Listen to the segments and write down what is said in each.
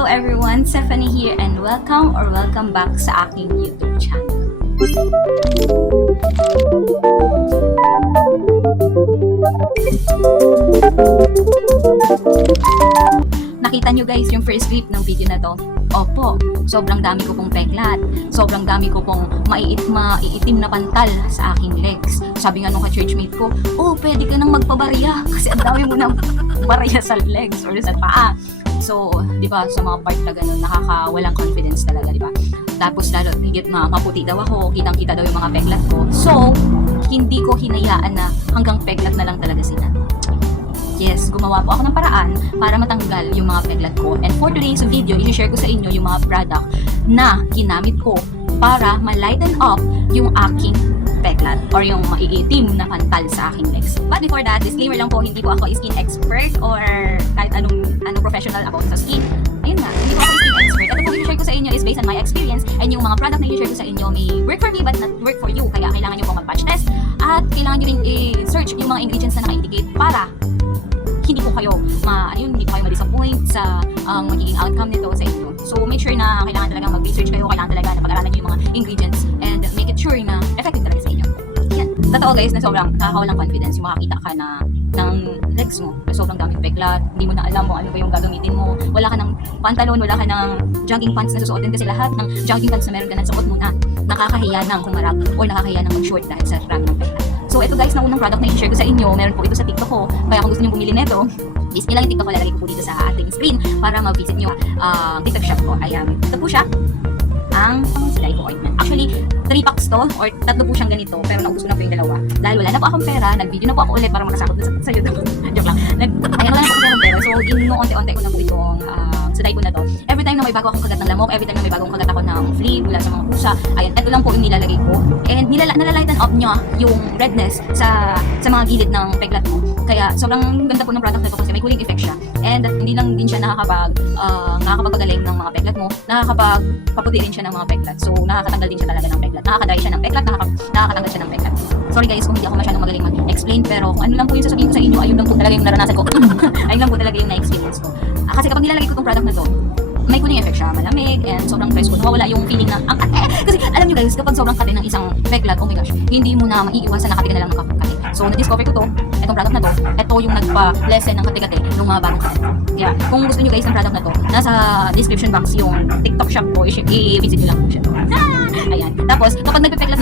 Hello everyone, Stephanie here and welcome back sa aking YouTube channel. Nakita nyo guys yung first clip ng video na to? Opo, sobrang dami ko pong peklat. Sobrang dami ko pong maiitim na pantal sa aking legs. Sabi nga nung ka-churchmate ko, oh, pwede ka nang magpabarya kasi ang dami mo nang barya sa legs or sa paa. So, di ba, sa mga part na ganun, nakakawalang confidence talaga, di ba? Tapos lalo, higit maputi daw ako, kitang-kita daw yung mga peklat ko. So, hindi ko hinayaan na hanggang peklat na lang talaga sila. Yes, gumawa po ako ng paraan para matanggal yung mga peklat ko. And for today's video, i-share ko sa inyo yung mga product na ginamit ko para ma-lighten up yung aking peklat or yung maiitim na pantal sa aking legs. But before that, disclaimer lang po, hindi po ako skin expert or kahit anong professional about sa skin. Ayun nga, hindi po ako skin expert. Ito po i-share ko sa inyo is based on my experience, and yung mga product na i-share ko sa inyo may work for me but not work for you. Kaya kailangan nyo po mag-patch test at kailangan nyo rin i-search yung mga ingredients na naka-indicate para hindi po kayo hindi po kayo ma-disappoint sa magiging outcome nito sa inyo. So make sure na kailangan talaga mag-research kayo, kailangan talaga na pag-aralan nyo yung mga ingredients and make it sure na effective talaga sa inyo. Yan. Totoo guys na sobrang nakakawalang confidence yung makakita ka na ng legs mo. Sobrang daming peklat, hindi mo na alam mo ano ba yung gagamitin mo. Wala ka ng pantalon, wala ka ng jogging pants na susuotin kasi lahat ng jogging pants na meron ka na suot mo na nakakahiya ng humarap or nakakahiya ng mag-short dahil sa rami ng peklat. So ito guys, na unang product na i-share ko sa inyo, meron po ito sa TikTok ko. Kaya kung gusto niyo bumili nito, is lang yung TikTok ko, lalagay ko po dito sa ating screen para ma-visit niyo TikTok shop ko. Ayan, ito po siya, ang Silico ointment. Actually, 3 packs to, or 3 po siyang ganito, pero naubos ko na po yung dalawa. Dahil wala na po akong pera, nag-video na po ako ulit para makasakot sa YouTube. Joke lang. Ayan, wala na po kasi akong pera. So, inuunti-unti ko na po itong Silico na to. Every time na may bago akong kagat ng lamok, every time na may bagong kagat ako ng flea mula sa mga pusa, ayan, ito lang po yung nilalagay ko. And nilalighten up niya yung redness sa mga gilid ng peklat mo. Kaya sobrang ganda po ng product na to kasi may cooling effect siya. And hindi lang din siya nakakapagpagaling ng mga peklat mo, nakakapagpaputi rin siya ng mga peklat. So nakakatanggal din siya talaga ng peklat. Nakakadry siya ng peklat, nakakatanggal siya ng peklat. Sorry guys kung hindi ako masyadong magaling mag-explain, pero kung ano lang po yung sasabihin ko sa inyo, ayun lang po talaga yung naranasan ko. Ayun lang po talaga yung na-experience ko. Kasi kapag nilalagay ko tong product na to, may cooling effect siya, malamig, and sobrang fresh ko. Nawawala yung feeling na ang kasi alam nyo guys, kapag sobrang kate ng isang peklat, oh my gosh, hindi mo na maiiwasan na kate ka na lang ng kate. So na-discover ko to, etong product na to, ito yung nagpa-lessen ng kate-kate ng mga bagong kate. Kaya kung gusto nyo guys ng product na to, nasa description box yung TikTok shop ko, i-visit nyo lang po siya. Ayan. Tapos, kapag peklat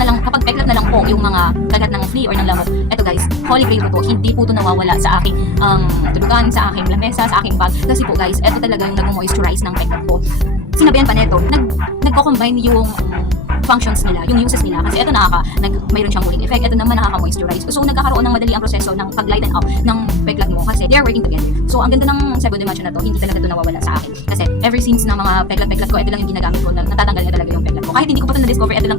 na lang po yung mga kagat ng flea or ng lamok, eto guys, holy grail ko to, hindi po to nawawala sa aking tulugan, sa aking lamesa, sa aking bag. Kasi po guys, eto talaga yung nag-moisturize ng peklat ko. Sinabihan pa neto, nagko-combine yung functions nila, yung uses nila. Kasi ito mayroon siyang cooling effect, ito naman nakaka-moisturize. So nagkakaroon ng madali ang proseso ng pag-lighten up ng peklat mo kasi they are working together. So ang ganda ng Sebo Dimension na to, hindi talaga ito nawawala sa akin. Kasi ever since na mga peklat ko, ito lang yung ginagamit ko, natatanggal niya talaga yung peklat ko. Kahit hindi ko pa ito na-discover, ito lang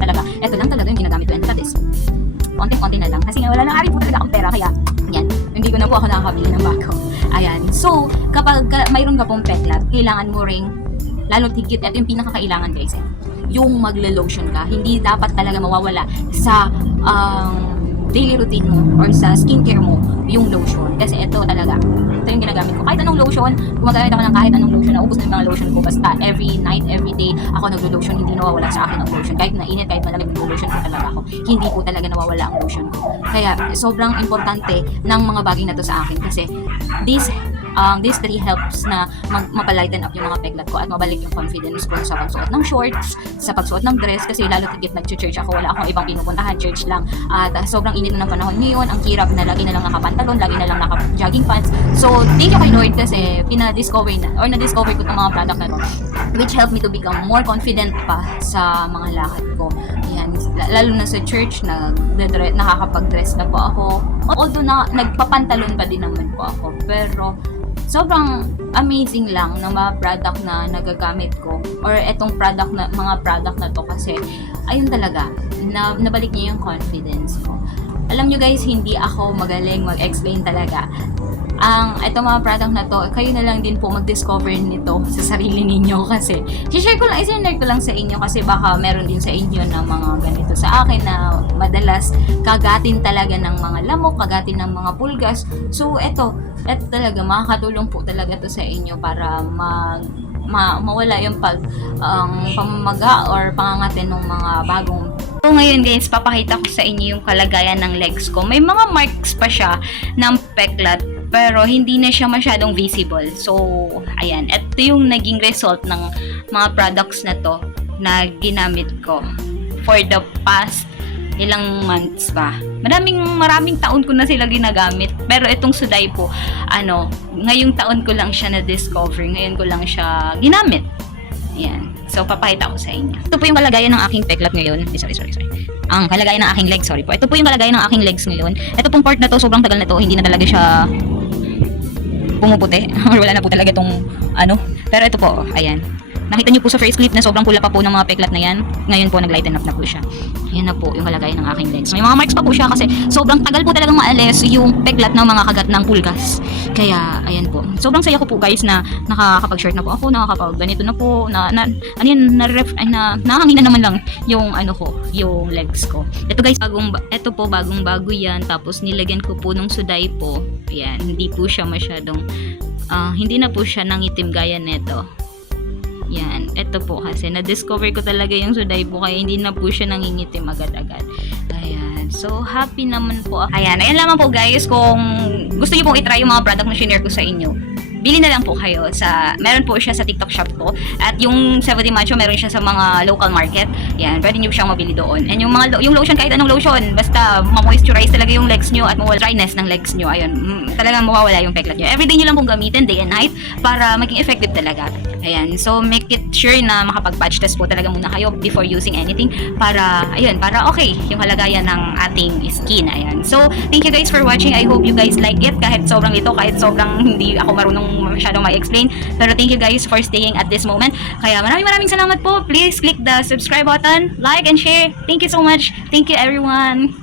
talaga yung ginagamit ko. And that is, konti-konti na lang. Kasi nga wala na rin po talaga akong pera, kaya yan, hindi ko na po ako nakakabili ng bago. Ayan. So, kapag mayroon ka pong peklat, kailangan mo ring lalo higit, ito yung pinakakailangan guys yung maglo-lotion ka. Hindi dapat talaga mawawala sa daily routine mo or sa skincare mo yung lotion. Kasi ito yung ginagamit ko. Kahit anong lotion, gumagamit ako ng kahit anong lotion, naubos na yung mga lotion ko. Basta every night, every day, ako naglo-lotion, hindi nawawala sa akin ang lotion. Kahit mainit, kahit malamig, naglo-lotion ko talaga ako. Hindi po talaga nawawala ang lotion ko. Kaya sobrang importante ng mga bagay na to sa akin kasi these 3 helps na mapalighten up yung mga peklat ko at mabalik yung confidence ko sa pagsuot ng shorts, sa pagsuot ng dress kasi lalo tigit nag-church ako, wala akong ibang pinupuntahan, church lang at sobrang init na ng panahon ngayon, ang hirap na lagi na lang nakapantalon, lagi na lang naka-jogging pants. So thank you kay Lord kasi na-discover ko itong mga product na to which helped me to become more confident pa sa mga lakad ko. Yan, lalo na sa church nakakapag-dress na po ako, although nagpapantalon pa din naman po ako, pero sobrang amazing lang ng mga product na nagagamit ko or etong mga product na to kasi ayun talaga, nabalik niya yung confidence ko. Alam nyo guys, hindi ako magaling mag-explain talaga. Itong mga product na to, kayo na lang din po mag-discover nito sa sarili ninyo kasi i-share ko lang sa inyo kasi baka meron din sa inyo na mga ganito sa akin na madalas kagatin talaga ng mga lamok, kagatin ng mga pulgas. So ito talaga makakatulong po talaga to sa inyo para mawala yung pamamaga or pangangati ng mga bagong. So ngayon guys, papakita ko sa inyo yung kalagayan ng legs ko. May mga marks pa siya ng peklat pero hindi na siya masyadong visible. So ayan, ito yung naging result ng mga products na to na ginamit ko for the past ilang months pa. Maraming taon ko na sila ginagamit. Pero itong Suday po, ngayong taon ko lang siya na-discover. Ngayon ko lang siya ginamit. Ayan. So, papakita ko sa inyo. Ito po yung kalagayan ng aking peklat ngayon. Sorry. Ang kalagayan ng aking legs, sorry po. Ito po yung kalagayan ng aking legs ngayon. Ito pong part na to, sobrang tagal na to. Hindi na talaga siya pumuputi. Or wala na po talaga itong Pero ito po, ayan. Nakita niyo po sa first clip na sobrang pula pa po ng mga peklat na yan. Ngayon po, nag-lighten up na po siya. Yan na po yung kalagayan ng aking legs. May mga marks pa po siya kasi sobrang tagal po talagang maalis yung peklat ng mga kagat ng pulgas. Kaya, ayan po. Sobrang saya ko po guys na nakakapag-shirt na po ako, nakakapag-ganito na po, nahangin na naman lang yung yung legs ko. Ito guys, bagong bago yan. Tapos nilagyan ko po nung Suday po. Ayan, hindi po siya masyadong, hindi na po siya nangitim gaya neto. Yan, ito po kasi na-discover ko talaga yung Suday po kaya hindi na po siya nangingitim agad-agad. Ayan, so happy naman po. Ayan lamang po guys, kung gusto niyo pong i-try yung mga product na shinare ko sa inyo, bili na lang po kayo meron po siya sa TikTok shop ko. At yung 70 Macho, meron siya sa mga local market. Yan, pwede niyo siyang mabili doon. And yung yung lotion, kahit anong lotion, basta ma-moisturize talaga yung legs niyo at mawala dryness ng legs niyo. Ayun, talagang mawawala yung peklat niyo. Everyday niyo lang pong gamitin, day and night, para maging effective talaga. Ayan, so make it sure na makapag-patch test po talaga muna kayo before using anything para okay yung kalagayan ng ating skin. Ayan, so thank you guys for watching. I hope you guys like it kahit sobrang hindi ako marunong masyadong ma-explain. Pero thank you guys for staying at this moment. Kaya maraming salamat po. Please click the subscribe button, like and share. Thank you so much. Thank you everyone.